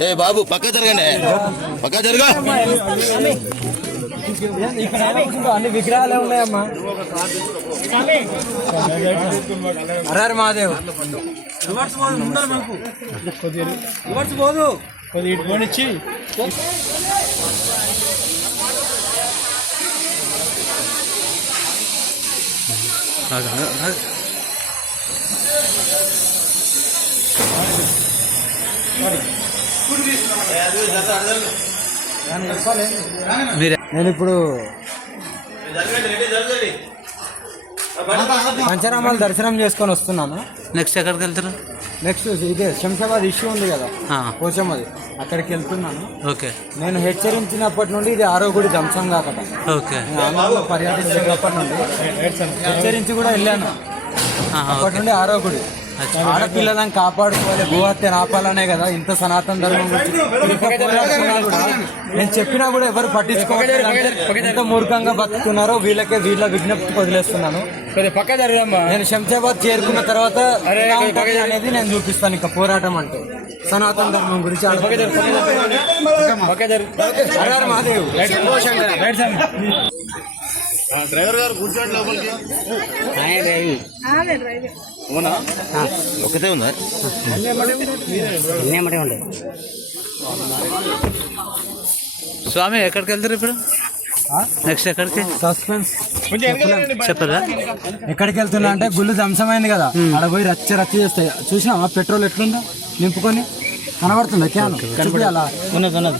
ఏ బాబు పక్క జరగండి. పక్క జరగా. అన్ని విగ్రహాలే ఉన్నాయమ్మా హర మహాదేవ్ కొద్దిగా ఇటు పోనిచ్చి నేను ఇప్పుడు పంచరామాలు దర్శనం చేసుకొని వస్తున్నాను. నెక్స్ట్ ఎక్కడికి వెళ్తారు? నెక్స్ట్ ఇదే శంషాబాద్ ఇష్యూ ఉంది కదా ఆ, పోచమ్మది. అక్కడికి వెళ్తున్నాను. ఓకే. నేను హెచ్చరించినప్పటి నుండి ఇది ఆరో గుడి ధ్వంసం కాకట. ఓకే. పర్యటించినప్పటి నుండి హెచ్చరించి కూడా వెళ్ళాను. అప్పటి నుండి ఆరో గుడి ఆడపిల్లలను కాపాడుకోవాలి భూహత్య ఆపాలనే కదా ఇంత సనాతన ధర్మం నేను చెప్పినా కూడా ఎవరు పట్టించుకోవట్లేదు అంటే ఎంత మూర్ఖంగా బతుకుతున్నారో వీళ్ళకే వీళ్ళ విజ్ఞప్తి వదిలేస్తున్నాను. నేను శంషాబాద్ చేరుకున్న తర్వాత అనేది నేను చూపిస్తాను ఇంకా పోరాటం అంటే. సనాతన ధర్మం గురించి మహాదేవ్. డ్రైవర్ గారు కూర్చోండి లోపలికి. అవునా? ఒకటే ఉందా? స్వామి ఎక్కడికి వెళ్తారు ఇప్పుడు? ఆ? నెక్స్ట్ ఎక్కడికి? సస్పెన్స్ చెప్పరా ఎక్కడికి వెళ్తున్నా అంటే గుళ్ళు ధ్వంసమైంది కదా. ఆడ పోయి రచ్చ రచ్చ చేస్తాయి చూసినావా? పెట్రోల్ ఎట్లుందో? నింపుకొని. కనబడుతుందా? క్యాన్? ఉన్నది ఉన్నది.